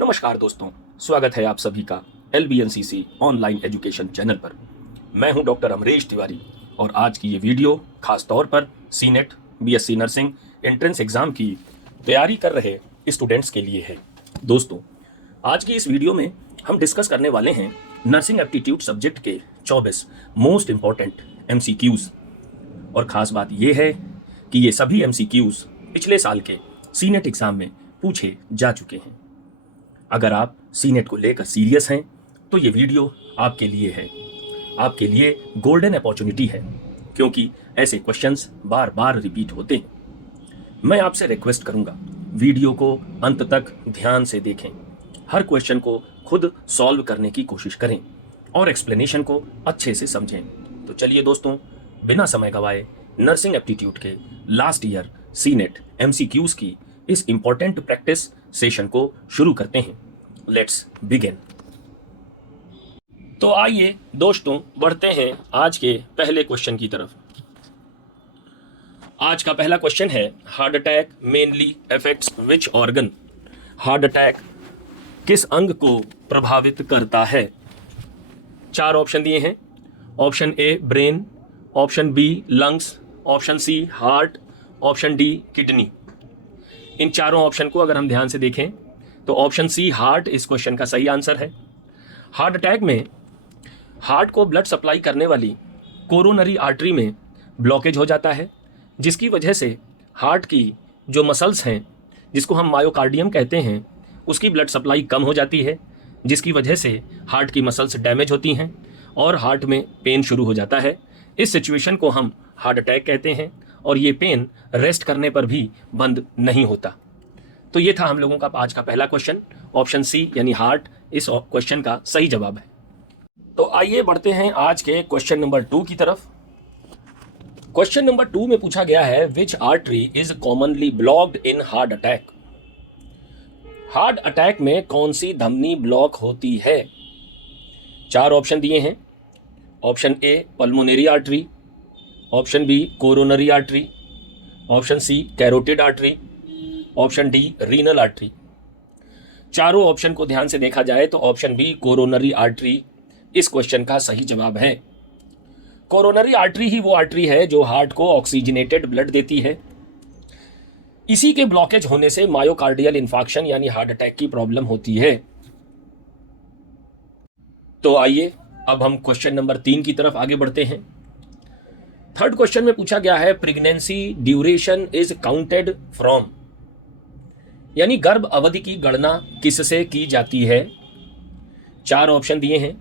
नमस्कार दोस्तों, स्वागत है आप सभी का LBNCC ऑनलाइन एजुकेशन चैनल पर। मैं हूं डॉक्टर अमरीश तिवारी और आज की ये वीडियो खास तौर पर senate, BSc nursing entrance exam की तैयारी कर रहे स्टूडेंट्स के लिए है। दोस्तों, आज की इस वीडियो में हम डिस्कस करने वाले हैं नर्सिंग एप्टीट्यूड सब्जेक्ट के 24 मोस्ट इंपॉर्टेंट MCQs। और ख़ास बात यह है कि ये सभी MCQs पिछले साल के सीनेट एग्ज़ाम में पूछे जा चुके हैं। अगर आप सीनेट को लेकर सीरियस हैं तो ये वीडियो आपके लिए है, आपके लिए गोल्डन अपॉर्चुनिटी है, क्योंकि ऐसे क्वेश्चंस बार बार रिपीट होते हैं। मैं आपसे रिक्वेस्ट करूंगा, वीडियो को अंत तक ध्यान से देखें, हर क्वेश्चन को खुद सॉल्व करने की कोशिश करें और एक्सप्लेनेशन को अच्छे से समझें। तो चलिए दोस्तों, बिना समय गवाए नर्सिंग एप्टीट्यूड के लास्ट ईयर सीनेट MCQs की इस इंपॉर्टेंट प्रैक्टिस सेशन को शुरू करते हैं। Let's begin. तो आइए दोस्तों, बढ़ते हैं आज के पहले क्वेश्चन की तरफ। आज का पहला क्वेश्चन है, heart attack mainly affects which organ? Heart attack किस अंग को प्रभावित करता है? 4 ऑप्शन दिए हैं। Option A brain, option B lungs, option C heart, option D kidney. इन चारों ऑप्शन को अगर हम ध्यान से देखें तो ऑप्शन सी हार्ट इस क्वेश्चन का सही आंसर है। हार्ट अटैक में हार्ट को ब्लड सप्लाई करने वाली कोरोनरी आर्टरी में ब्लॉकेज हो जाता है, जिसकी वजह से हार्ट की जो मसल्स हैं, जिसको हम मायोकार्डियम कहते हैं, उसकी ब्लड सप्लाई कम हो जाती है, जिसकी वजह से हार्ट की मसल्स डैमेज होती हैं और हार्ट में पेन शुरू हो जाता है। इस सिचुएशन को हम हार्ट अटैक कहते हैं और ये पेन रेस्ट करने पर भी बंद नहीं होता। तो ये था हम लोगों का आज का पहला क्वेश्चन। ऑप्शन सी यानी हार्ट इस क्वेश्चन का सही जवाब है। तो आइए बढ़ते हैं आज के क्वेश्चन नंबर 2 की तरफ। क्वेश्चन नंबर 2 में पूछा गया है, which artery is commonly blocked in heart attack? Heart attack में कौन सी धमनी ब्लॉक होती है? 4 ऑप्शन दिए हैं। Option A pulmonary artery, option B coronary artery, option C carotid artery, option D renal artery. चारों ऑप्शन को ध्यान से देखा जाए तो ऑप्शन बी कोरोनरी आर्टरी इस क्वेश्चन का सही जवाब है। कोरोनरी आर्टरी ही वो आर्टरी है जो हार्ट को ऑक्सीजनेटेड ब्लड देती है। इसी के ब्लॉकेज होने से मायोकार्डियल इंफार्क्शन यानी हार्ट अटैक की प्रॉब्लम होती है। तो आइए अब हम क्वेश्चन नंबर 3 की तरफ आगे बढ़ते हैं। थर्ड क्वेश्चन में पूछा गया है, pregnancy duration is counted from? यानी गर्भ अवधि की गणना किससे की जाती है? 4 ऑप्शन दिए हैं।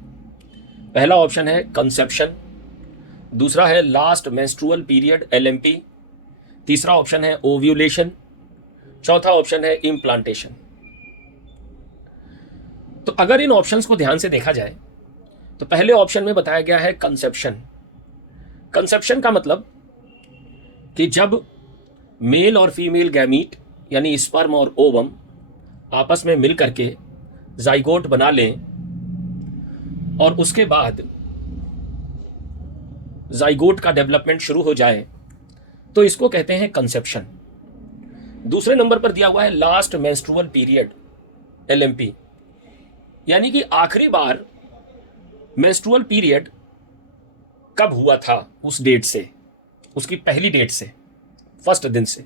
पहला ऑप्शन है कंसेप्शन, दूसरा है लास्ट मेंस्ट्रुअल पीरियड LMP, तीसरा ऑप्शन है ओव्यूलेशन, चौथा ऑप्शन है इम्प्लांटेशन। तो अगर इन ऑप्शंस को ध्यान से देखा जाए तो पहले ऑप्शन में बताया गया है कंसेप्शन। कंसेप्शन का मतलब कि जब मेल और फीमेल गैमीट यानी स्पर्म और ओवम आपस में मिल करके जाइगोट बना लें और उसके बाद जाइगोट का डेवलपमेंट शुरू हो जाए तो इसको कहते हैं कंसेप्शन। दूसरे नंबर पर दिया हुआ है लास्ट मेंस्ट्रुअल पीरियड LMP, यानी कि आखिरी बार मेंस्ट्रुअल पीरियड कब हुआ था, उस डेट से, उसकी पहली डेट से, फर्स्ट दिन से।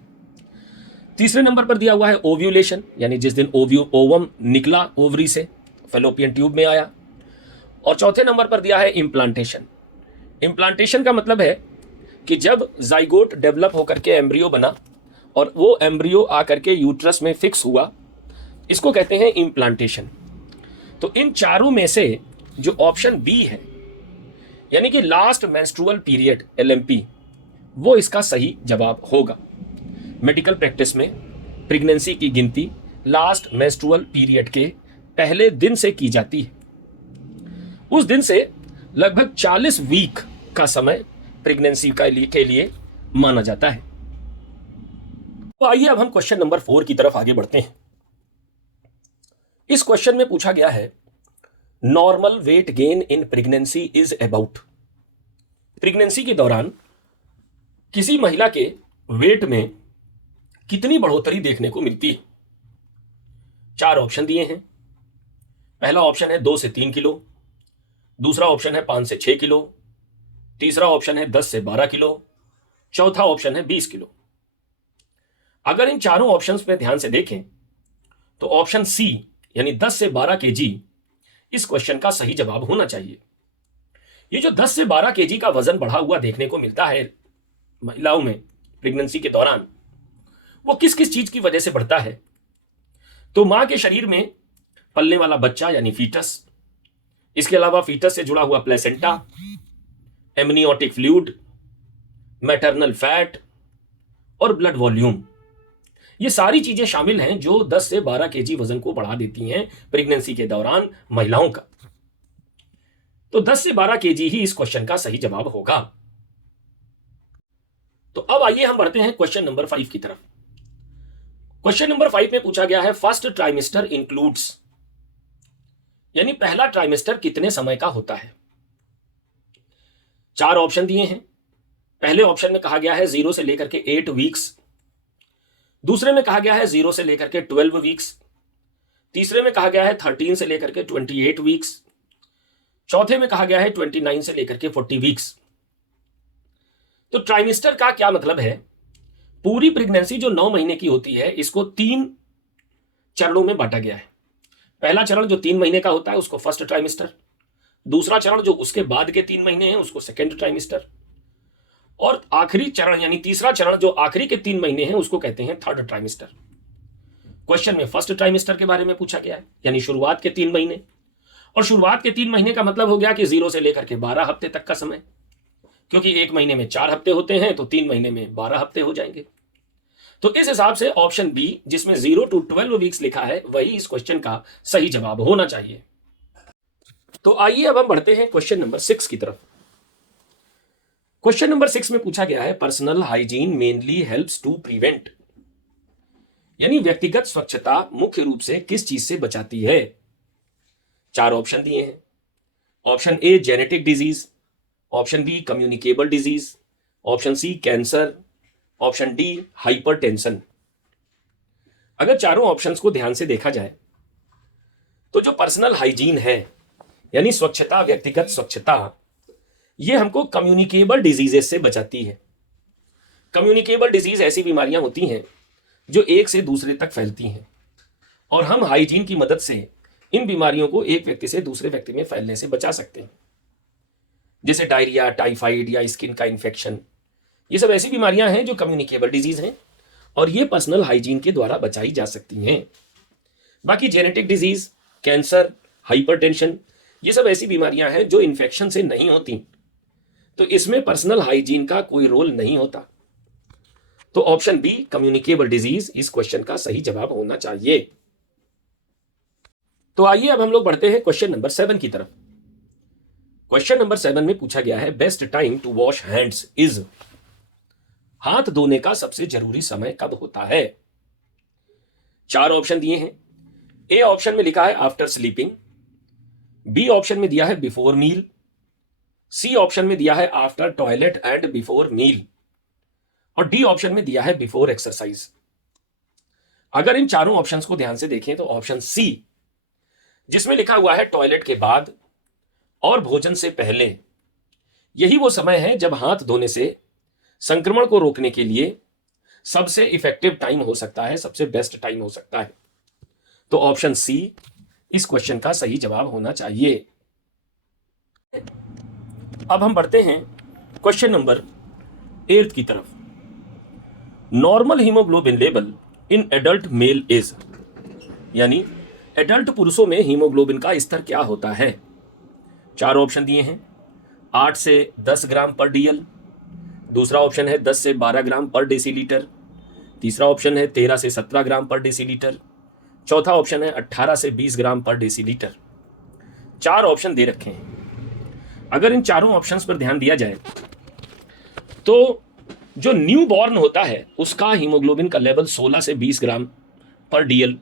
तीसरे नंबर पर दिया हुआ है ओव्यूलेशन, यानी जिस दिन ओवम निकला ओवरी से, फेलोपियन ट्यूब में आया। और चौथे नंबर पर दिया है इम्प्लांटेशन। इम्प्लांटेशन का मतलब है कि जब जाइगोट डेवलप होकर के एम्ब्रियो बना और वो एम्ब्रियो आकर के यूट्रस में फिक्स हुआ, इसको कहते हैं इम्प्लांटेशन। तो इन चारों में से जो ऑप्शन बी है यानी कि लास्ट मेंस्ट्रुअल पीरियड LMP, वो इसका सही जवाब होगा। मेडिकल प्रैक्टिस में प्रेगनेंसी की गिनती लास्ट मेंस्ट्रुअल पीरियड के पहले दिन से की जाती है। उस दिन से लगभग 40 वीक का समय प्रेगनेंसी के लिए माना जाता है। तो आइए अब हम क्वेश्चन नंबर 4 की तरफ आगे बढ़ते हैं। इस क्वेश्चन में पूछा गया है, normal weight gain in pregnancy is about? Pregnancy के दौरान किसी महिला के वेट में कितनी बढ़ोतरी देखने को मिलती है? 4 ऑप्शन दिए हैं। पहला ऑप्शन है 2 से 3 किलो, दूसरा ऑप्शन है 5 से 6 किलो, तीसरा ऑप्शन है 10 से 12 किलो, चौथा ऑप्शन है 20 किलो। अगर इन चारों ऑप्शंस पे ध्यान से देखें तो ऑप्शन सी यानी 10 से 12 केजी इस क्वेश्चन का सही जवाब होना चाहिए। ये जो 10 से 12 केजी का वजन बढ़ा हुआ देखने को मिलता है महिलाओं में प्रेगनेंसी के दौरान, वो किस किस चीज की वजह से बढ़ता है? तो मां के शरीर में पलने वाला बच्चा यानी फीटस, इसके अलावा फीटस से जुड़ा हुआ placenta, amniotic fluid, maternal fat और ब्लड वॉल्यूम, ये सारी चीजें शामिल हैं जो 10 से 12 केजी वजन को बढ़ा देती हैं प्रेगनेंसी के दौरान महिलाओं का। तो 10 से 12 केजी ही इस क्वेश्चन का सही जवाब होगा। तो अब आइए हम बढ़ते हैं क्वेश्चन नंबर 5 की तरफ। क्वेश्चन नंबर 5 में पूछा गया है फर्स्ट ट्राइमेस्टर इंक्लूड्स, यानी पहला ट्राइमेस्टर कितने समय का होता है? 4 ऑप्शन दिए हैं। पहले ऑप्शन में कहा गया है 0 से लेकर के 8 वीक्स, दूसरे में कहा गया है 0 से लेकर के 12 वीक्स, तीसरे में कहा गया है 13 से लेकर के 28 वीक्स, चौथे में कहा गया है 29 से लेकर के 40 वीक्स। तो ट्राइमेस्टर का क्या मतलब है? पूरी प्रेगनेंसी जो 9 महीने की होती है इसको 3 चरणों में बांटा गया है। पहला चरण जो 3 महीने का होता है उसको फर्स्ट ट्राइमेस्टर, दूसरा चरण जो उसके बाद के 3 महीने हैं उसको सेकेंड ट्राइमेस्टर, और आखिरी चरण यानी तीसरा चरण जो आखिरी के 3 महीने हैं उसको कहते हैं थर्ड ट्राइमेस्टर। क्वेश्चन में फर्स्ट ट्राइमेस्टर के बारे में पूछा गया है, यानी शुरुआत के 3 महीने, और शुरुआत के 3 महीने का मतलब हो गया कि 0 से लेकर के 12 हफ्ते तक का समय, क्योंकि 1 महीने में 4 हफ्ते होते हैं तो 3 महीने में 12 हफ्ते हो जाएंगे। तो इस हिसाब से ऑप्शन बी जिसमें 0 to 12 वीक्स लिखा है वही इस क्वेश्चन का सही जवाब होना चाहिए। तो आइए अब हम बढ़ते हैं क्वेश्चन नंबर 6 की तरफ। क्वेश्चन नंबर 6 में पूछा गया है personal hygiene mainly helps to prevent, यानी व्यक्तिगत स्वच्छता मुख्य रूप से किस चीज से बचाती है? 4 ऑप्शन दिए हैं। Option A genetic disease, option B communicable disease, option C cancer, option D hypertension. अगर चारों ऑप्शंस को ध्यान से देखा जाए तो जो पर्सनल हाइजीन है यानी स्वच्छता, व्यक्तिगत स्वच्छता, ये हमको कम्युनिकेबल डिजीजेस से बचाती है। कम्युनिकेबल डिजीज ऐसी बीमारियां होती हैं जो एक से दूसरे तक फैलती हैं, और हम हाइजीन की मदद से इन बीमारियों को एक व्यक्ति से दूसरे व्यक्ति में फैलने से बचा सकते हैं, जैसे डायरिया, टाइफाइड या स्किन का इन्फेक्शन। ये सब ऐसी बीमारियां हैं जो कम्युनिकेबल डिजीज हैं और ये पर्सनल हाइजीन के द्वारा बचाई जा सकती हैं। बाकी जेनेटिक डिजीज, कैंसर, हाइपरटेंशन, ये सब ऐसी बीमारियां हैं जो इन्फेक्शन से नहीं होती, तो इसमें पर्सनल हाइजीन का कोई रोल नहीं होता। तो ऑप्शन बी कम्युनिकेबल डिजीज इस क्वेश्चन का सही जवाब होना चाहिए। तो आइए अब हम लोग बढ़ते हैं क्वेश्चन नंबर 7 की तरफ। क्वेश्चन नंबर 7 में पूछा गया है best time to wash hands is, हाथ धोने का सबसे जरूरी समय कब होता है? 4 ऑप्शन दिए हैं। ए ऑप्शन में लिखा है आफ्टर स्लीपिंग, बी ऑप्शन में दिया है बिफोर मील, सी ऑप्शन में दिया है after toilet and before meal, और डी ऑप्शन में दिया है बिफोर एक्सरसाइज। अगर इन चारों ऑप्शंस को ध्यान से देखें तो ऑप्शन सी जिसमें लिखा हुआ है टॉयलेट के बाद और भोजन से पहले, यही वो समय है जब हाथ धोने से संक्रमण को रोकने के लिए सबसे इफेक्टिव टाइम हो सकता है, सबसे बेस्ट टाइम हो सकता है। तो ऑप्शन सी इस क्वेश्चन का सही जवाब होना चाहिए। अब हम बढ़ते हैं क्वेश्चन नंबर 8 की तरफ। Normal haemoglobin level in adult mail is, यानी एडल्ट पुरुषों में हीमोग्लोबिन का स्तर क्या होता है? 4 ऑप्शन दिए हैं। 8 से 10 ग्राम पर डीएल, दूसरा ऑप्शन है 10 से 12 ग्राम पर डेसीलीटर, तीसरा ऑप्शन है 13 से 17 ग्राम पर डेसीलीटर, चौथा ऑप्शन है 18 से 20 ग्राम पर डेसीलीटर। 4 ऑप्शन दे रखे हैं। अगर इन चारों ऑप्शंस पर ध्यान दिया जाए तो जो न्यू बॉर्न होता है उसका हीमोग्लोबिन का लेवल 16 से 20 ग्राम पर डीएल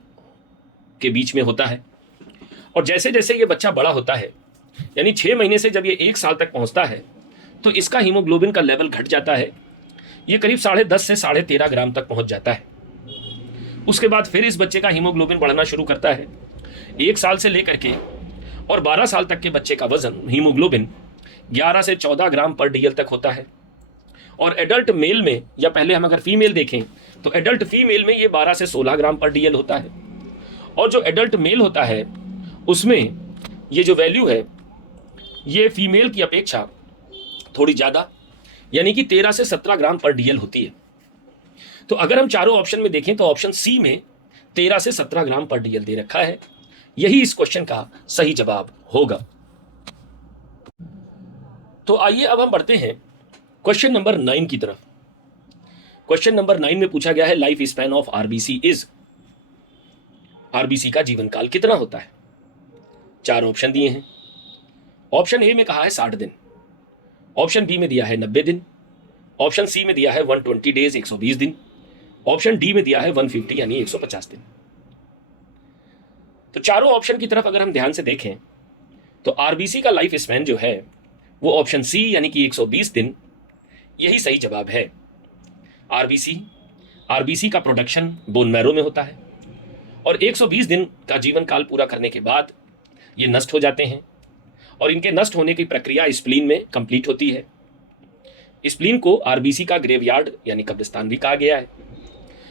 के बीच में होता है, और जैसे जैसे ये बच्चा बड़ा होता है यानी 6 महीने से जब ये 1 साल तक पहुंचता है तो इसका हीमोग्लोबिन का लेवल घट जाता है, ये करीब 10.5 से 13.5 ग्राम तक पहुंच जाता है। उसके बाद फिर इस बच्चे का हीमोग्लोबिन बढ़ना शुरू करता है 1 साल से लेकर के और 12 साल तक के बच्चे का वजन हीमोग्लोबिन 11 से 14 ग्राम पर डीएल तक होता है। और एडल्ट मेल में, या पहले हम अगर फीमेल देखें तो एडल्ट फीमेल में ये 12 से 16 ग्राम पर डीएल होता है। और जो एडल्ट मेल होता है उसमें ये जो वैल्यू है ये फीमेल की अपेक्षा थोड़ी ज़्यादा, यानी कि 13 से 17 ग्राम पर डीएल होती है। तो अगर हम चारों ऑप्शन में देखें तो ऑप्शन सी में 13 से 17 ग्राम पर डीएल दे रखा है, यही इस क्वेश्चन का सही जवाब होगा। तो आइए अब हम बढ़ते हैं क्वेश्चन नंबर 9 की तरफ। क्वेश्चन नंबर 9 में पूछा गया है life span of RBC is, RBC का जीवन काल कितना होता है। 4 ऑप्शन दिए हैं। ऑप्शन ए में कहा है 60 दिन, ऑप्शन बी में दिया है 90 दिन, ऑप्शन सी में दिया है 120 डेज 120 दिन, ऑप्शन डी में दिया है 150 यानी 150 दिन। तो चारों ऑप्शन की तरफ अगर हम ध्यान से देखें तो आरबीसी का लाइफ स्पैन जो है वो ऑप्शन सी यानी कि 120 दिन, यही सही जवाब है। आरबीसी का प्रोडक्शन बोन मैरो में होता है और 120 दिन का जीवन काल पूरा करने के बाद ये नष्ट हो जाते हैं और इनके नष्ट होने की प्रक्रिया स्प्लीन में कंप्लीट होती है। स्प्लीन को आरबीसी का ग्रेवयार्ड यानी कब्रिस्तान भी कहा गया है।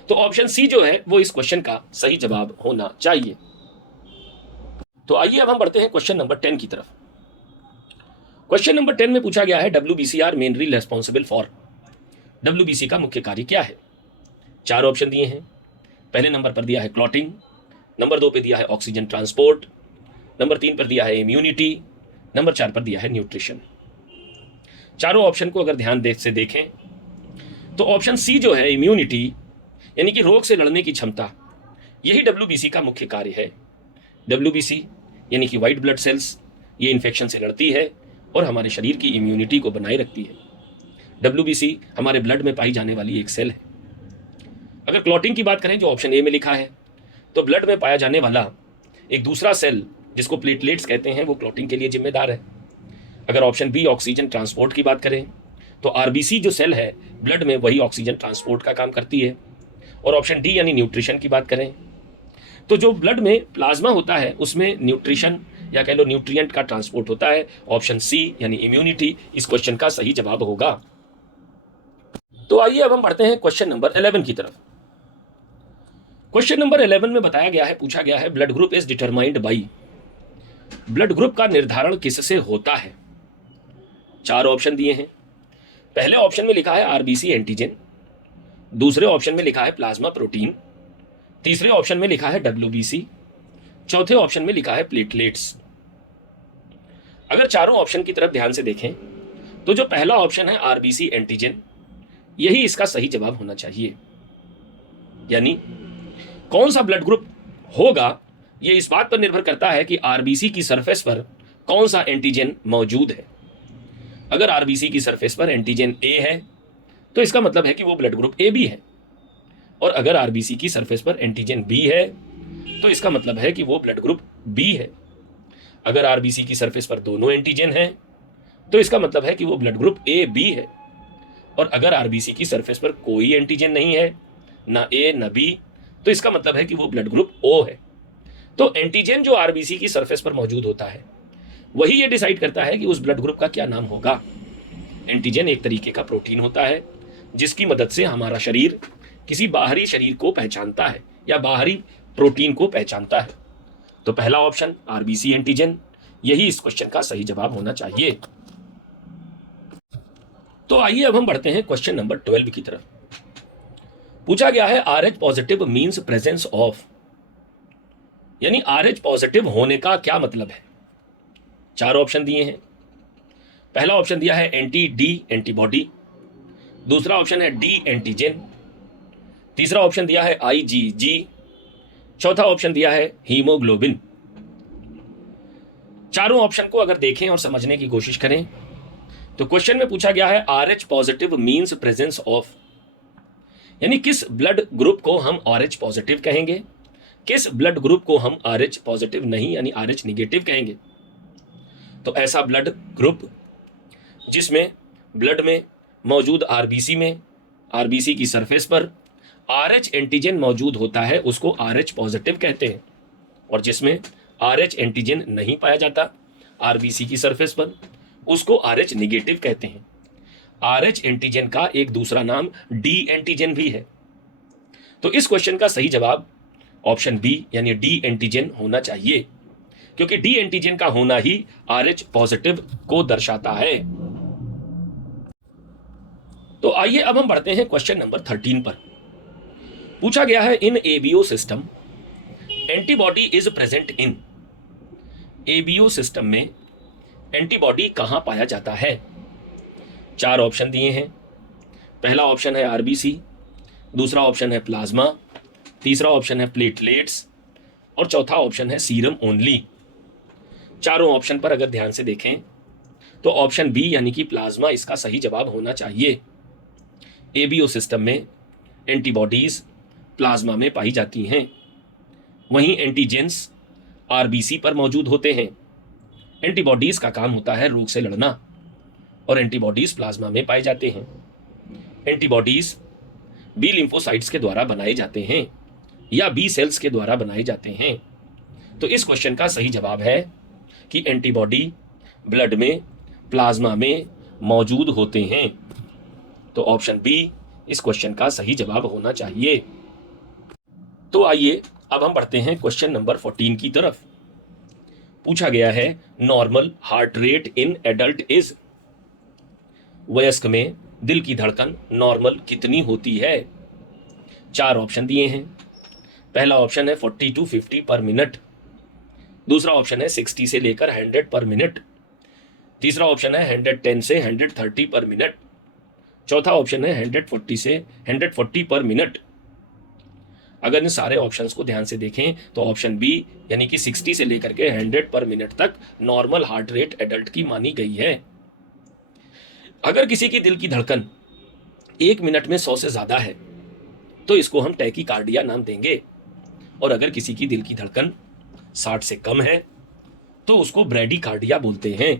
तो ऑप्शन सी जो है वो इस क्वेश्चन का सही जवाब होना चाहिए। तो आइए अब हम बढ़ते हैं क्वेश्चन नंबर 10 की तरफ। क्वेश्चन नंबर 10 में पूछा गया है WBCR mainly responsible for, WBC का मुख्य कार्य क्या है। 4 ऑप्शन दिए हैं। पहले नंबर पर दिया है क्लॉटिंग, नंबर 2 पे दिया है ऑक्सीजन ट्रांसपोर्ट, नंबर 3 पर दिया है इम्यूनिटी, नंबर 4 पर दिया है न्यूट्रिशन। चारों ऑप्शन को अगर ध्यान से देखें तो ऑप्शन सी जो है इम्यूनिटी यानी कि रोग से लड़ने की क्षमता, यही WBC का मुख्य कार्य है। WBC यानी कि वाइट ब्लड सेल्स, ये इन्फेक्शन से लड़ती है और हमारे शरीर की इम्यूनिटी को बनाए रखती है। WBC हमारे ब्लड में पाई जाने वाली एक सेल है। अगर क्लॉटिंग की बात करें जो ऑप्शन ए में लिखा है, तो ब्लड में पाया जाने वाला एक दूसरा सेल जिसको प्लेटलेट्स कहते हैं वो क्लॉटिंग के लिए जिम्मेदार है। अगर ऑप्शन बी ऑक्सीजन ट्रांसपोर्ट की बात करें तो आरबीसी जो सेल है ब्लड में वही ऑक्सीजन ट्रांसपोर्ट का काम करती है। और ऑप्शन डी यानी न्यूट्रिशन की बात करें तो जो ब्लड में प्लाज्मा होता है उसमें न्यूट्रिशन या कह लो न्यूट्रिएंट का ट्रांसपोर्ट होता है। ऑप्शन सी यानी इम्यूनिटी इस क्वेश्चन का सही जवाब होगा। तो आइए अब हम बढ़ते हैं क्वेश्चन नंबर 11 की तरफ। क्वेश्चन नंबर 11 में बताया गया है, पूछा गया है blood group is determined by, blood group का निर्धारण किससे होता है। 4 ऑप्शन दिए हैं। पहले ऑप्शन में लिखा है आरबीसी एंटीजन, दूसरे ऑप्शन में लिखा है प्लाज्मा प्रोटीन, तीसरे ऑप्शन में लिखा है WBC, चौथे ऑप्शन में लिखा है प्लेटलेट्स। अगर चारों ऑप्शन की तरफ ध्यान से देखें तो जो पहला ऑप्शन है आरबीसी एंटीजन, यही इसका सही जवाब होना चाहिए। यानी कौन सा ब्लड ग्रुप होगा यह इस बात पर निर्भर करता है कि आरबीसी की सरफेस पर कौन सा एंटीजन मौजूद है। अगर आरबीसी की सरफेस पर एंटीजन ए है तो इसका मतलब है कि वो ब्लड ग्रुप ए बी है, और अगर आरबीसी की सरफेस पर एंटीजन बी है तो इसका मतलब है कि वो ब्लड ग्रुप बी है। अगर आरबीसी की सरफेस पर दोनों एंटीजन हैं तो इसका मतलब है कि वो ब्लड ग्रुप ए बी है, और अगर आरबीसी की सरफेस पर कोई एंटीजन नहीं है, ना ए ना बी, तो इसका मतलब है कि वो ब्लड ग्रुप ओ है। तो एंटीजन जो आरबीसी की सरफेस पर मौजूद होता है वही ये डिसाइड करता है कि उस ब्लड ग्रुप का क्या नाम होगा। एंटीजन एक तरीके का प्रोटीन होता है जिसकी मदद से हमारा शरीर किसी बाहरी शरीर को पहचानता है या बाहरी प्रोटीन को पहचानता है। तो पहला ऑप्शन आरबीसी एंटीजन, यही इस क्वेश्चन का सही जवाब होना चाहिए। तो आइए अब हम बढ़ते हैं क्वेश्चन नंबर 12 की तरफ। पूछा गया है RH positive means presence of, यानी RH पॉजिटिव होने का क्या मतलब है। 4 ऑप्शन दिए हैं। पहला ऑप्शन दिया है एंटी डी एंटीबॉडी, दूसरा ऑप्शन है डी एंटीजन, तीसरा ऑप्शन दिया है IgG, चौथा ऑप्शन दिया है हीमोग्लोबिन। चारों ऑप्शन को अगर देखें और समझने की कोशिश करें तो क्वेश्चन में पूछा गया है RH positive means presence of, यानी किस ब्लड ग्रुप को हम RH पॉजिटिव कहेंगे, किस ब्लड ग्रुप को हम RH पॉजिटिव नहीं यानी RH निगेटिव कहेंगे। तो ऐसा ब्लड ग्रुप जिसमें ब्लड में मौजूद आरबीसी की सरफेस पर RH एंटीजन मौजूद होता है उसको RH पॉजिटिव कहते हैं। और जिसमें RH एंटीजन नहीं पाया जाता RBC की सरफेस पर, उसको RH निगेटिव कहते हैं। RH एंटीजन का एक दूसरा नाम D एंटीजन भी है। तो इस क्वेश्चन का सही जवाब ऑप्शन बी यानी D एंटीजन होना चाहिए, क्योंकि D एंटीजन का होना ही RH पॉजिटिव को दर्शाता है। तो आइए अब हम बढ़ते हैं क्वेश्चन नंबर 13 पर। पूछा गया है इन ABO system antibody is present in. ABO system में एंटीबॉडी कहां पाया जाता है? 4 ऑप्शन दिए हैं। पहला ऑप्शन है RBC, दूसरा ऑप्शन है प्लाज्मा, तीसरा ऑप्शन है प्लेटलेट्स और चौथा ऑप्शन है सीरम ओनली। चारों ऑप्शन पर अगर ध्यान से देखें तो ऑप्शन बी यानी कि प्लाज्मा इसका सही जवाब होना चाहिए। ABO सिस्टम में एंटीबॉडीज प्लाज्मा में पाई जाती हैं, वहीं एंटीजेंस RBC पर मौजूद होते हैं। एंटीबॉडीज का काम होता है रोग से लड़ना और एंटीबॉडीज प्लाज्मा में पाए जाते हैं। एंटीबॉडीज बी लिम्फोसाइट्स के द्वारा बनाए जाते हैं या बी सेल्स के द्वारा बनाए जाते हैं। तो इस क्वेश्चन का सही जवाब है कि एंटीबॉडी ब्लड में प्लाज्मा में मौजूद होते हैं। तो ऑप्शन बी इस क्वेश्चन का सही जवाब होना चाहिए। तो आइए अब हम बढ़ते हैं क्वेश्चन नंबर 14 की तरफ। पूछा गया है normal heart rate in adult is. वयस्क में दिल की धड़कन नॉर्मल कितनी होती है? 4 ऑप्शन दिए हैं। पहला ऑप्शन है 40 to 50 पर मिनट, दूसरा ऑप्शन है 60 से लेकर 100 पर मिनट, तीसरा ऑप्शन है 110 से 130 पर मिनट, चौथा ऑप्शन है 140 से 140 पर मिनट। अगर इन सारे ऑप्शंस को ध्यान से देखें तो ऑप्शन बी यानी कि 60 से लेकर के 100 पर मिनट तक नॉर्मल हार्ट रेट एडल्ट की मानी गई है। अगर किसी की दिल की धड़कन 1 मिनट में 100 से ज्यादा है तो इसको हम टैकीकार्डिया नाम देंगे, और अगर किसी की दिल की धड़कन 60 से कम है तो उसको ब्रैडीकार्डिया बोलते हैं।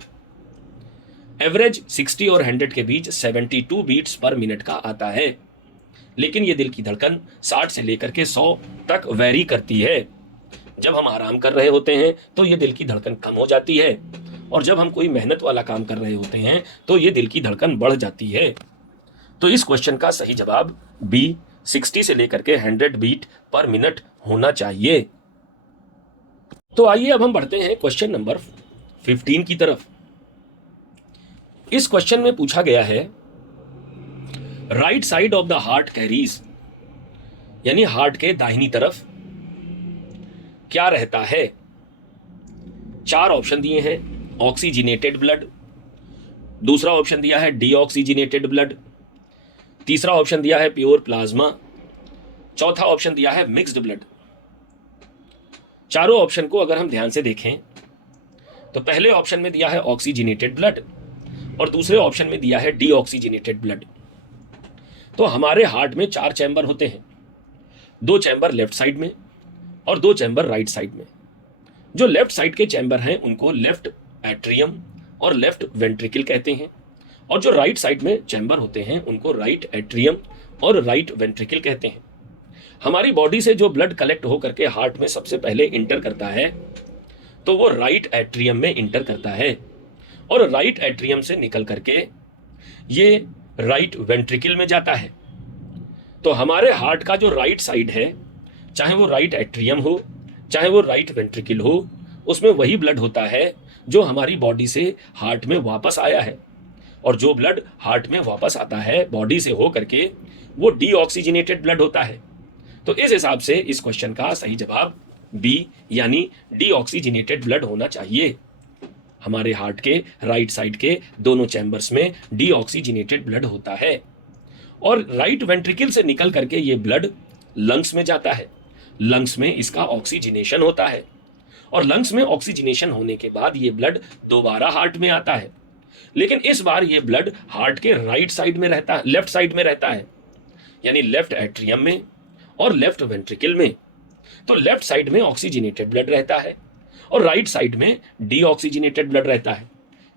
एवरेज 60 और 100 के बीच 72 बीट्स पर मिनट का आता है, लेकिन ये दिल की धड़कन 60 से लेकर के 100 तक वेरी करती है। जब हम आराम कर रहे होते हैं तो ये दिल की धड़कन कम हो जाती है, और जब हम कोई मेहनत वाला काम कर रहे होते हैं तो ये दिल की धड़कन बढ़ जाती है। तो इस क्वेश्चन का सही जवाब बी 60 से लेकर के 100 बीट पर मिनट होना चाहिए। तो आइए अब हम बढ़ते हैं क्वेश्चन नंबर 15 की तरफ। इस क्वेश्चन में पूछा गया है right side of the heart carries, यानी हार्ट के दाहिनी तरफ क्या रहता है? 4 ऑप्शन दिए हैं। ऑक्सीजनेटेड ब्लड, दूसरा ऑप्शन दिया है डीऑक्सीजनेटेड ब्लड, तीसरा ऑप्शन दिया है प्योर प्लाज्मा, चौथा ऑप्शन दिया है मिक्स्ड ब्लड। चारों ऑप्शन को अगर हम ध्यान से देखें तो पहले ऑप्शन में दिया है ऑक्सीजनेटेड ब्लड और दूसरे ऑप्शन में दिया है डीऑक्सीजनेटेड ब्लड। तो हमारे हार्ट में 4 चैम्बर होते हैं, 2 चैम्बर लेफ्ट साइड में और 2 चैम्बर राइट साइड में। जो लेफ्ट साइड के चैम्बर हैं उनको लेफ्ट एट्रियम और लेफ्ट वेंट्रिकल कहते हैं, और जो राइट साइड में चैम्बर होते हैं उनको राइट एट्रियम और राइट वेंट्रिकल कहते हैं। हमारी बॉडी से जो ब्लड कलेक्ट होकर के हार्ट में सबसे पहले इंटर करता है तो वो राइट एट्रियम में इंटर करता है, और राइट एट्रियम से निकल करके ये राइट वेंट्रिकल में जाता है। तो हमारे हार्ट का जो राइट साइड है, चाहे वो राइट एट्रियम हो चाहे वो राइट वेंट्रिकल हो, उसमें वही ब्लड होता है जो हमारी बॉडी से हार्ट में वापस आया है, और जो ब्लड हार्ट में वापस आता है बॉडी से हो करके वो डीऑक्सीजनेटेड ब्लड होता है। तो इस हिसाब से इस क्वेश्चन का सही जवाब बी यानी डीऑक्सीजनेटेड ब्लड होना चाहिए। हमारे हार्ट के राइट साइड के दोनों चैम्बर्स में डीऑक्सीजनेटेड ब्लड होता है, और राइट वेंट्रिकल से निकल करके ये ब्लड लंग्स में जाता है। लंग्स में इसका ऑक्सीजनेशन होता है, और लंग्स में ऑक्सीजनेशन होने के बाद ये ब्लड दोबारा हार्ट में आता है, लेकिन इस बार ये ब्लड हार्ट के राइट साइड में रहता है, लेफ्ट साइड में रहता है, यानी लेफ्ट एट्रियम में और लेफ्ट वेंट्रिकल में। तो लेफ्ट साइड में ऑक्सीजनेटेड ब्लड रहता है और राइट साइड में डीऑक्सीजनेटेड ब्लड रहता है।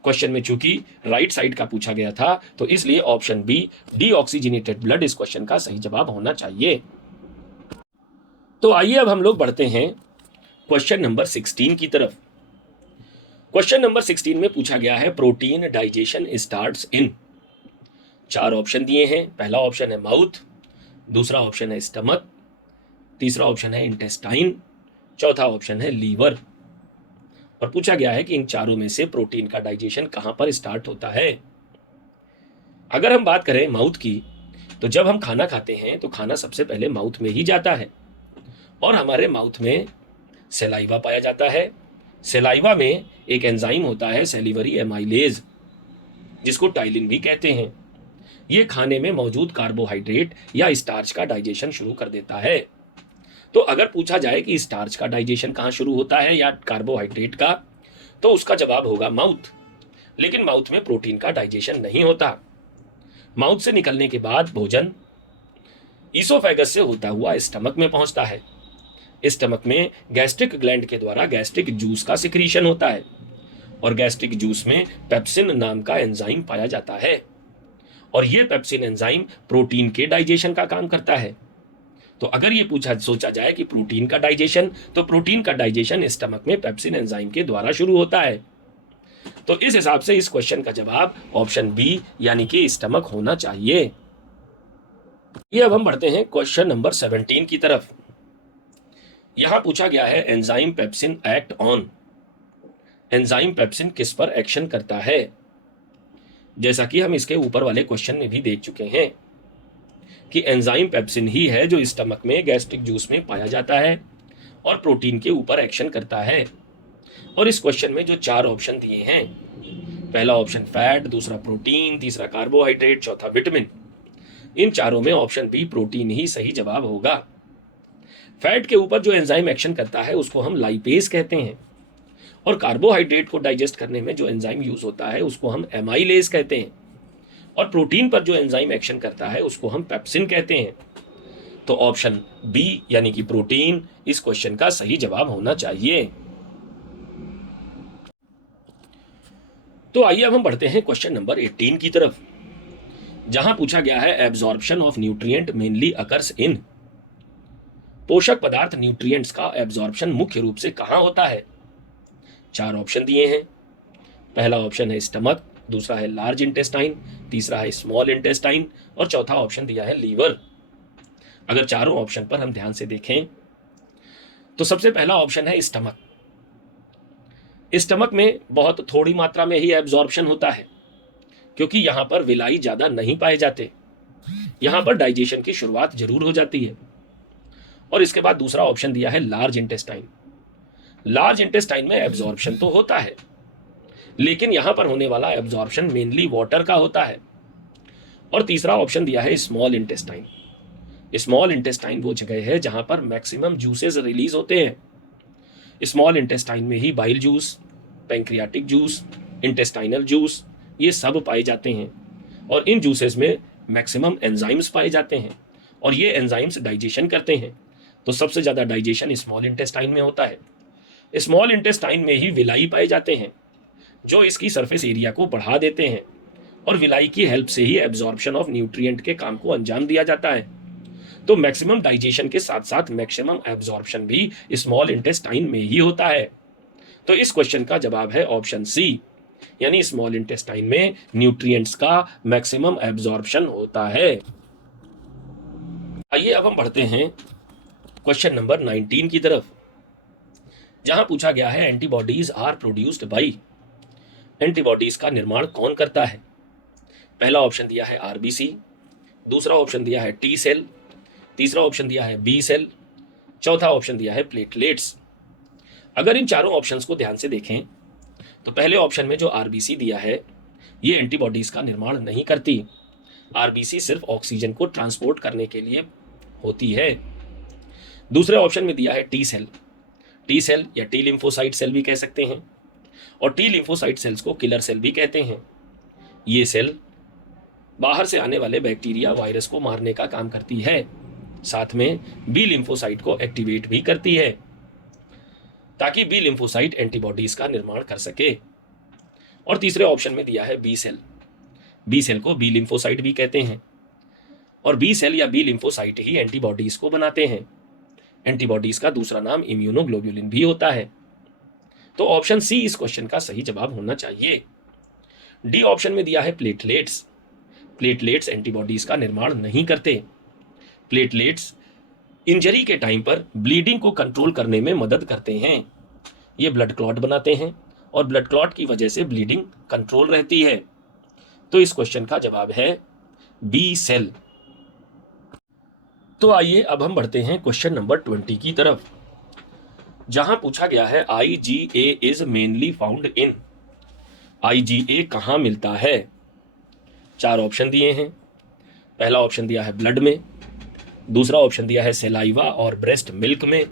क्वेश्चन में चूंकि राइट साइड का पूछा गया था तो इसलिए ऑप्शन बी डीऑक्सीजनेटेड ब्लड इस क्वेश्चन का सही जवाब होना चाहिए। तो आइए अब हम लोग बढ़ते हैं क्वेश्चन नंबर 16 की तरफ। क्वेश्चन नंबर 16 में पूछा गया है protein digestion starts in. 4 option दिए हैं। पहला ऑप्शन है माउथ, दूसरा ऑप्शन है स्टमक, तीसरा ऑप्शन है इंटेस्टाइन, चौथा ऑप्शन है लीवर। और पूछा गया है कि इन चारों में से प्रोटीन का डाइजेशन कहां पर स्टार्ट होता है। अगर हम बात करें माउथ की, तो जब हम खाना खाते हैं तो खाना सबसे पहले माउथ में ही जाता है और हमारे माउथ में सेलाइवा पाया जाता है। सेलाइवा में एक एंजाइम होता है सेलिवरी एमाइलेज, जिसको टाइलिन भी कहते हैं। ये खाने में मौजूद कार्बोहाइड्रेट या स्टार्च का डाइजेशन शुरू कर देता है। तो अगर पूछा जाए कि स्टार्च का डाइजेशन कहाँ शुरू होता है या कार्बोहाइड्रेट का, तो उसका जवाब होगा माउथ। लेकिन माउथ में प्रोटीन का डाइजेशन नहीं होता। माउथ से निकलने के बाद भोजन ईसोफेगस से होता हुआ स्टमक में पहुंचता है। स्टमक में गैस्ट्रिक ग्लैंड के द्वारा गैस्ट्रिक जूस का सिक्रीशन होता है और गैस्ट्रिक जूस में पेप्सिन नाम का एंजाइम पाया जाता है और यह पेप्सिन एंजाइम प्रोटीन के डाइजेशन का काम करता है। तो अगर ये सोचा जाए कि प्रोटीन का डाइजेशन, तो प्रोटीन का डाइजेशन स्टमक में पेप्सिन एंजाइम के द्वारा शुरू होता है। तो इस हिसाब से इस क्वेश्चन का जवाब ऑप्शन बी यानी कि स्टमक होना चाहिए। ये अब हम बढ़ते हैं क्वेश्चन नंबर 17 की तरफ। यहां पूछा गया है enzyme pepsin act on. Enzyme pepsin किस पर एक्शन करता है। जैसा कि हम इसके ऊपर वाले क्वेश्चन में भी देख चुके हैं कि एंजाइम पेप्सिन ही है जो स्टमक में गैस्ट्रिक जूस में पाया जाता है और प्रोटीन के ऊपर एक्शन करता है। और इस क्वेश्चन में जो 4 ऑप्शन दिए हैं, पहला ऑप्शन फैट, दूसरा प्रोटीन, तीसरा कार्बोहाइड्रेट, चौथा विटामिन, इन चारों में ऑप्शन बी प्रोटीन ही सही जवाब होगा। फैट के ऊपर जो एंजाइम एक्शन करता है उसको हम लाइपेज कहते हैं और कार्बोहाइड्रेट को डाइजेस्ट करने में जो एंजाइम यूज होता है उसको हम एमाइलेज कहते हैं और प्रोटीन पर जो एंजाइम एक्शन करता है उसको हम पेप्सिन कहते हैं। तो ऑप्शन बी यानी कि प्रोटीन इस क्वेश्चन का सही जवाब होना चाहिए। तो आइए अब हम बढ़ते हैं क्वेश्चन नंबर 18 की तरफ, जहां पूछा गया है absorption of nutrient mainly occurs in. पोषक पदार्थ न्यूट्रिएंट्स का एब्जॉर्प्शन मुख्य रूप से कहां होता है। 4 ऑप्शन दिए हैं। पहला ऑप्शन है स्टमक, दूसरा है लार्ज इंटेस्टाइन, तीसरा है स्मॉल इंटेस्टाइन और चौथा ऑप्शन दिया है लीवर। अगर चारों ऑप्शन पर हम ध्यान से देखें तो सबसे पहला ऑप्शन है स्टमक। स्टमक में बहुत थोड़ी मात्रा में ही एब्जॉर्प्शन होता है क्योंकि यहां पर विलाई ज्यादा नहीं पाए जाते। यहां पर डाइजेशन की शुरुआत जरूर हो जाती है। और इसके बाद दूसरा ऑप्शन दिया है लार्ज इंटेस्टाइन। लार्ज इंटेस्टाइन में एब्जॉर्प्शन तो होता है लेकिन यहां पर होने वाला एब्जॉर्प्शन मेनली वाटर का होता है। और तीसरा ऑप्शन दिया है स्मॉल इंटेस्टाइन। स्मॉल इंटेस्टाइन वो जगह है जहां पर मैक्सिमम जूसेस रिलीज होते हैं। स्मॉल इंटेस्टाइन में ही bile juice, pancreatic juice, intestinal juice ये सब पाए जाते हैं और इन जूसेस में मैक्सिमम एंजाइम्स पाए जाते हैं और ये एंजाइम्स डाइजेशन करते हैं। तो सबसे ज़्यादा डाइजेशन स्मॉल इंटेस्टाइन में होता है। स्मॉल इंटेस्टाइन में ही विलाई पाए जाते हैं जो इसकी सरफेस एरिया को बढ़ा देते हैं और विलाई की हेल्प से ही एब्जॉर्प्शन ऑफ न्यूट्रिएंट के काम को अंजाम दिया जाता है। तो मैक्सिमम डाइजेशन के साथ साथ मैक्सिमम एब्जॉर्प्शन भी स्मॉल इंटेस्टाइन में ही होता है। तो इस क्वेश्चन का जवाब है ऑप्शन सी यानी स्मॉल इंटेस्टाइन में न्यूट्रिएंट्स का मैक्सिमम एब्जॉर्प्शन होता है। आइए अब हम बढ़ते हैं क्वेश्चन नंबर 19 की तरफ, जहां पूछा गया है antibodies are produced by. Antibodies का निर्माण कौन करता है। पहला ऑप्शन दिया है आरबीसी, दूसरा ऑप्शन दिया है टी सेल, तीसरा ऑप्शन दिया है बी सेल, चौथा ऑप्शन दिया है प्लेटलेट्स। अगर इन चारों ऑप्शंस को ध्यान से देखें तो पहले ऑप्शन में जो आरबीसी दिया है ये एंटीबॉडीज का निर्माण नहीं करती। आरबीसी सिर्फ ऑक्सीजन को ट्रांसपोर्ट करने के लिए होती है। दूसरे ऑप्शन में दिया है टी सेल। टी सेल या टी लिम्फोसाइट सेल भी कह सकते हैं और टी लिम्फोसाइट सेल्स को किलर सेल भी कहते हैं। ये सेल बाहर से आने वाले बैक्टीरिया, वायरस को मारने का काम करती है। साथ में बी लिम्फोसाइट को एक्टिवेट भी करती है ताकि बी लिम्फोसाइट एंटीबॉडीज का निर्माण कर सके। और तीसरे ऑप्शन में दिया है बी सेल। बी सेल को बी लिम्फोसाइट भी कहते हैं और बी सेल या बी लिम्फोसाइट ही एंटीबॉडीज को बनाते हैं। एंटीबॉडीज का दूसरा नाम इम्यूनोग्लोब्युलिन भी होता है। तो ऑप्शन सी इस क्वेश्चन का सही जवाब होना चाहिए। डी ऑप्शन में दिया है प्लेटलेट्स। प्लेटलेट्स एंटीबॉडीज का निर्माण नहीं करते। प्लेटलेट्स इंजरी के टाइम पर ब्लीडिंग को कंट्रोल करने में मदद करते हैं। ये ब्लड क्लॉट बनाते हैं और ब्लड क्लॉट की वजह से ब्लीडिंग कंट्रोल रहती है। तो इस क्वेश्चन का जवाब है बी सेल। तो आइए अब हम बढ़ते हैं क्वेश्चन नंबर 20 की तरफ, जहां पूछा गया है IgA is mainly found in. IgA कहां मिलता है? 4 ऑप्शन दिए हैं। पहला ऑप्शन दिया है ब्लड में, दूसरा ऑप्शन दिया है सेलाइवा और ब्रेस्ट मिल्क में,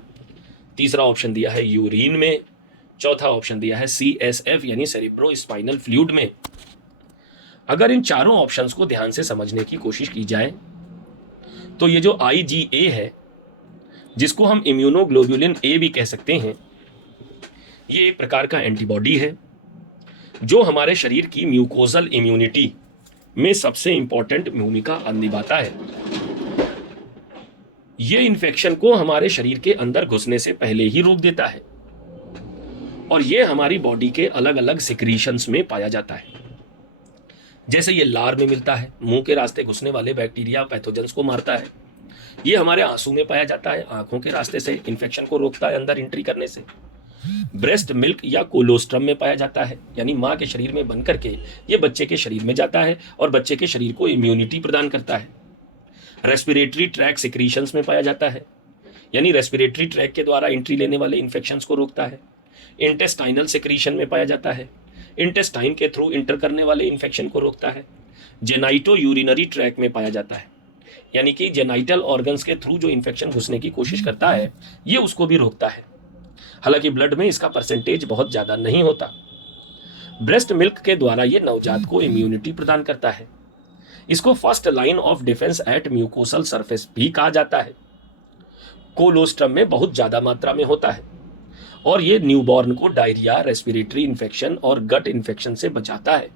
तीसरा ऑप्शन दिया है यूरिन में, चौथा ऑप्शन दिया है CSF यानी सेरिब्रो स्पाइनल फ्लूइड में। अगर इन चारों ऑप्शंस को ध्यान से समझने की कोशिश की जाए तो ये जो IgA है, जिसको हम इम्यूनोग्लोब्युलिन A भी कह सकते हैं, ये एक प्रकार का एंटीबॉडी है जो हमारे शरीर की म्यूकोजल इम्यूनिटी में सबसे इंपॉर्टेंट भूमिका निभाता है। ये इन्फेक्शन को हमारे शरीर के अंदर घुसने से पहले ही रोक देता है और ये हमारी बॉडी के अलग अलग सिक्रीशंस में पाया जाता है। जैसे ये लार में मिलता है, मुंह के रास्ते घुसने वाले बैक्टीरिया पैथोजेंस को मारता है। ये हमारे आंसू में पाया जाता है, आंखों के रास्ते से इन्फेक्शन को रोकता है अंदर एंट्री करने से। ब्रेस्ट मिल्क या कोलोस्ट्रम में पाया जाता है, यानी माँ के शरीर में बन करके ये बच्चे के शरीर में जाता है और बच्चे के शरीर को इम्यूनिटी प्रदान करता है। रेस्पिरेटरी ट्रैक सिक्रीशंस में पाया जाता है, यानी रेस्पिरेटरी ट्रैक के द्वारा एंट्री लेने वाले इन्फेक्शंस को रोकता है। इंटेस्टाइनल सिक्रीशन में पाया जाता है, इंटेस्टाइन के थ्रू इंटर करने वाले इन्फेक्शन को रोकता है। जेनाइटो यूरिनरी ट्रैक में पाया जाता है, यानी कि जेनाइटल ऑर्गन्स के थ्रू जो इन्फेक्शन घुसने की कोशिश करता है ये उसको भी रोकता है। हालांकि ब्लड में इसका परसेंटेज बहुत ज़्यादा नहीं होता। ब्रेस्ट मिल्क के द्वारा ये नवजात को इम्यूनिटी प्रदान करता है। इसको first line of defence at mucosal surface भी कहा जाता है। कोलोस्ट्रम में बहुत ज़्यादा मात्रा में होता है और ये न्यूबॉर्न को डायरिया, रेस्पिरेटरी इन्फेक्शन और गट इन्फेक्शन से बचाता है।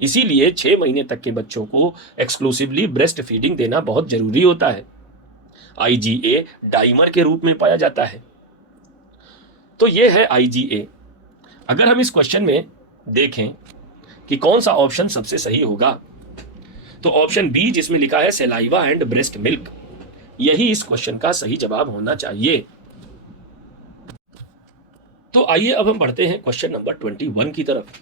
इसीलिए 6 महीने तक के बच्चों को एक्सक्लूसिवली ब्रेस्ट फीडिंग देना बहुत जरूरी होता है। IgA डाइमर के रूप में पाया जाता है। तो ये है IgA। अगर हम इस क्वेश्चन में देखें कि कौन सा ऑप्शन सबसे सही होगा, तो ऑप्शन बी जिसमें लिखा है सेलाइवा एंड ब्रेस्ट मिल्क, यही इस क्वेश्चन का सही जवाब होना चाहिए। तो आइए अब हम बढ़ते हैं क्वेश्चन नंबर 21 की तरफ।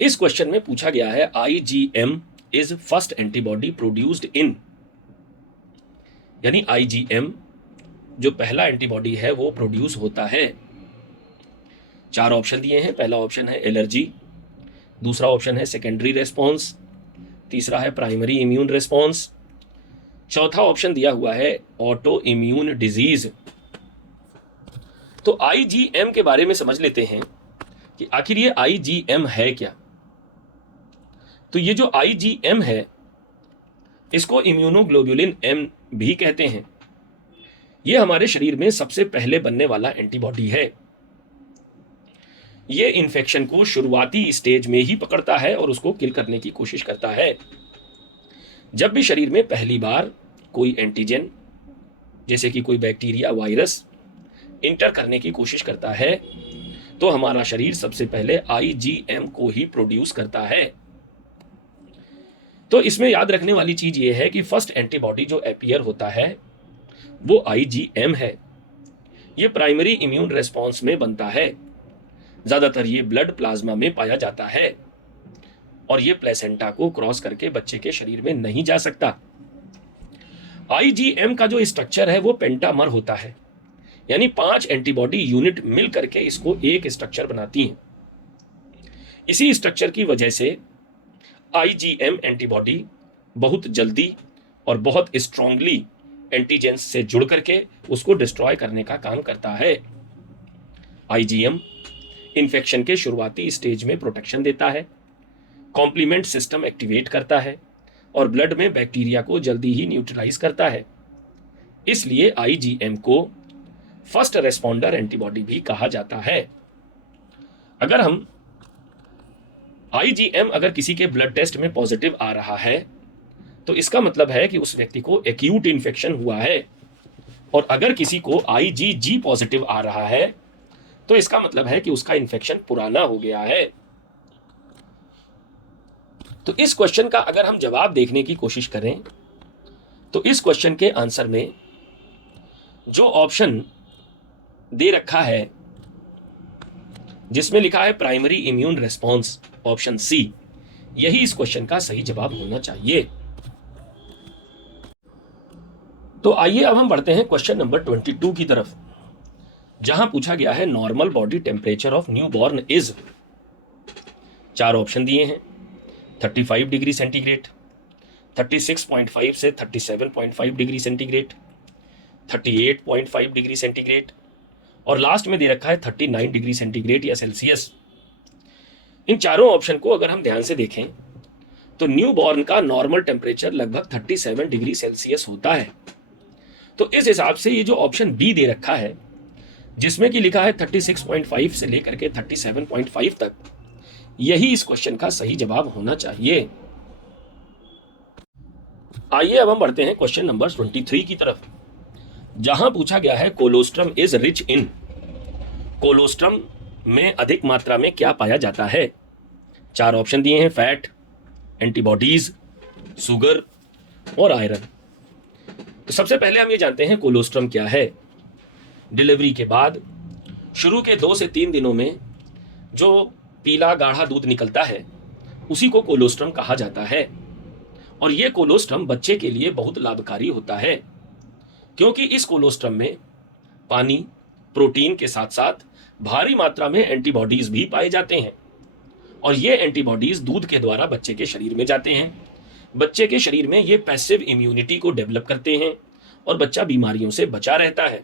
इस क्वेश्चन में पूछा गया है IgM is first antibody produced in, यानी IgM जो पहला एंटीबॉडी है वो प्रोड्यूस होता है। 4 ऑप्शन दिए हैं। पहला ऑप्शन है एलर्जी, दूसरा ऑप्शन है सेकेंडरी रेस्पॉन्स, तीसरा है प्राइमरी इम्यून रेस्पॉन्स, चौथा ऑप्शन दिया हुआ है ऑटो इम्यून डिजीज। तो IgM के बारे में समझ लेते हैं कि आखिर ये IgM है क्या। तो ये जो IgM है इसको इम्यूनोग्लोब्युलिन M भी कहते हैं। ये हमारे शरीर में सबसे पहले बनने वाला एंटीबॉडी है। ये इन्फेक्शन को शुरुआती स्टेज में ही पकड़ता है और उसको किल करने की कोशिश करता है। जब भी शरीर में पहली बार कोई एंटीजन जैसे कि कोई बैक्टीरिया, वायरस इंटर करने की कोशिश करता है तो हमारा शरीर सबसे पहले IgM को ही प्रोड्यूस करता है। तो इसमें याद रखने वाली चीज ये है कि फर्स्ट एंटीबॉडी जो अपीयर होता है वो IgM है। ये प्राइमरी इम्यून रेस्पॉन्स में बनता है। ज्यादातर ये ब्लड प्लाज्मा में पाया जाता है और ये प्लेसेंटा को क्रॉस करके बच्चे के शरीर में नहीं जा सकता। IgM का जो स्ट्रक्चर है वो पेंटामर होता है, यानी 5 एंटीबॉडी यूनिट मिल करके इसको एक स्ट्रक्चर बनाती हैं। इसी स्ट्रक्चर की वजह से IgM एंटीबॉडी बहुत जल्दी और बहुत स्ट्रांगली एंटीजेंस से जुड़ करके उसको डिस्ट्रॉय करने का काम करता है। IgM इन्फेक्शन के शुरुआती स्टेज में प्रोटेक्शन देता है, कॉम्प्लीमेंट सिस्टम एक्टिवेट करता है और ब्लड में बैक्टीरिया को जल्दी ही न्यूट्रलाइज करता है। इसलिए IgM को फर्स्ट रेस्पॉन्डर एंटीबॉडी भी कहा जाता है। अगर हम IgM अगर किसी के ब्लड टेस्ट में पॉजिटिव आ रहा है तो इसका मतलब है कि उस व्यक्ति को एक्यूट इन्फेक्शन हुआ है और अगर किसी को IgG पॉजिटिव आ रहा है तो इसका मतलब है कि उसका इन्फेक्शन पुराना हो गया है। तो इस क्वेश्चन का अगर हम जवाब देखने की कोशिश करें तो इस क्वेश्चन के आंसर में जो ऑप्शन दे रखा है जिसमें लिखा है primary immune response, option C, यही इस क्वेश्चन का सही जवाब होना चाहिए। तो आइए अब हम बढ़ते हैं क्वेश्चन नंबर 22 की तरफ, जहां पूछा गया है normal body temperature of new born is. 4 option दिए हैं, 35 डिग्री सेंटीग्रेड, 36.5 से 37.5 डिग्री सेंटीग्रेड, 38.5 डिग्री सेंटीग्रेड और लास्ट में दे रखा है 39 डिग्री सेंटीग्रेड या सेल्सियस। इन चारों ऑप्शन को अगर हम ध्यान से देखें तो न्यू बॉर्न का नॉर्मल टेम्परेचर लगभग 37 डिग्री सेल्सियस होता है। तो इस हिसाब से ये जो ऑप्शन बी दे रखा है जिसमें कि लिखा है 36.5 से लेकर के 37.5 तक, यही इस क्वेश्चन का सही जवाब होना चाहिए। आइए अब हम बढ़ते हैं क्वेश्चन नंबर 23 की तरफ, जहां पूछा गया है colostrum is rich in. Colostrum में अधिक मात्रा में क्या पाया जाता है? 4 ऑप्शन दिए हैं, फैट, एंटीबॉडीज, शुगर और आयरन। तो सबसे पहले हम ये जानते हैं कोलोस्ट्रम क्या है। डिलीवरी के बाद शुरू के 2 से 3 दिनों में जो पीला गाढ़ा दूध निकलता है उसी को कोलोस्ट्रम कहा जाता है और ये कोलोस्ट्रम बच्चे के लिए बहुत लाभकारी होता है क्योंकि इस कोलोस्ट्रम में पानी, प्रोटीन के साथ साथ भारी मात्रा में एंटीबॉडीज भी पाए जाते हैं और ये एंटीबॉडीज दूध के द्वारा बच्चे के शरीर में जाते हैं। बच्चे के शरीर में ये पैसिव इम्यूनिटी को डेवलप करते हैं और बच्चा बीमारियों से बचा रहता है।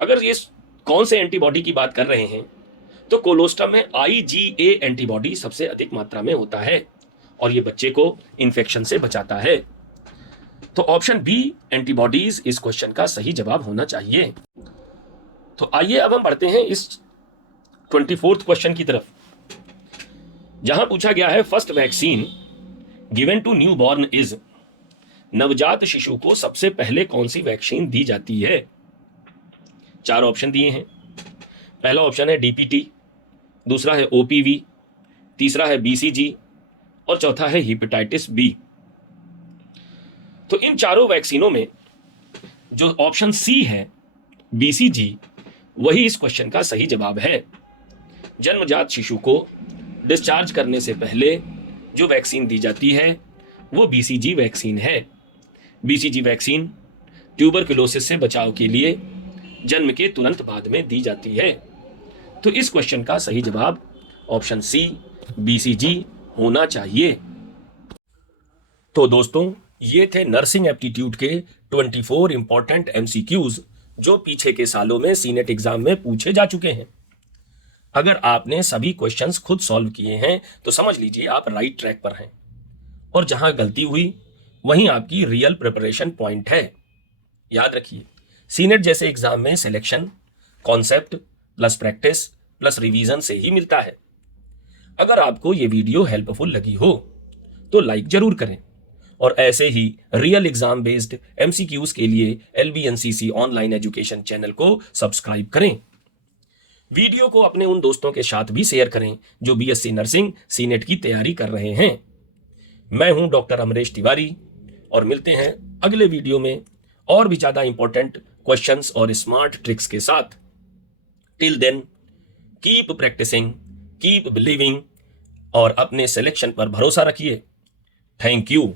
अगर ये कौन से एंटीबॉडी की बात कर रहे हैं तो कोलोस्ट्रम में IgA एंटीबॉडी सबसे अधिक मात्रा में होता है और ये बच्चे को इन्फेक्शन से बचाता है। तो ऑप्शन बी एंटीबॉडीज इस क्वेश्चन का सही जवाब होना चाहिए। तो आइए अब हम बढ़ते हैं इस 24th क्वेश्चन की तरफ, जहां पूछा गया है first vaccine given to newborn is. नवजात शिशु को सबसे पहले कौन सी वैक्सीन दी जाती है? 4 ऑप्शन दिए हैं। पहला ऑप्शन है DPT, दूसरा है OPV, तीसरा है BCG और चौथा है हेपेटाइटिस B। तो इन चारों वैक्सीनों में जो ऑप्शन सी है BCG, वही इस क्वेश्चन का सही जवाब है। जन्मजात शिशु को डिस्चार्ज करने से पहले जो वैक्सीन दी जाती है वो BCG वैक्सीन है। BCG वैक्सीन ट्यूबरकुलोसिस से बचाव के लिए जन्म के तुरंत बाद में दी जाती है। तो इस क्वेश्चन का सही जवाब ऑप्शन सी BCG होना चाहिए। तो दोस्तों, ये थे नर्सिंग एप्टीट्यूड के 24 इंपॉर्टेंट MCQs जो पीछे के सालों में सीनेट एग्जाम में पूछे जा चुके हैं। अगर आपने सभी क्वेश्चंस खुद सॉल्व किए हैं तो समझ लीजिए आप राइट ट्रैक पर हैं और जहां गलती हुई वहीं आपकी रियल प्रिपरेशन पॉइंट है। याद रखिए, सीनेट जैसे एग्जाम में selection concept plus practice plus revision से ही मिलता है। अगर आपको ये वीडियो हेल्पफुल लगी हो तो लाइक जरूर करें और ऐसे ही रियल एग्जाम बेस्ड MCQs के लिए LBNCC ऑनलाइन एजुकेशन चैनल को सब्सक्राइब करें। वीडियो को अपने उन दोस्तों के साथ भी शेयर करें जो BSc नर्सिंग सीनेट की तैयारी कर रहे हैं। मैं हूं डॉक्टर अमरेश तिवारी और मिलते हैं अगले वीडियो में और भी ज्यादा इंपॉर्टेंट क्वेश्चंस और स्मार्ट ट्रिक्स के साथ। Till then keep practising, keep believing और अपने सिलेक्शन पर भरोसा रखिए। Thank you.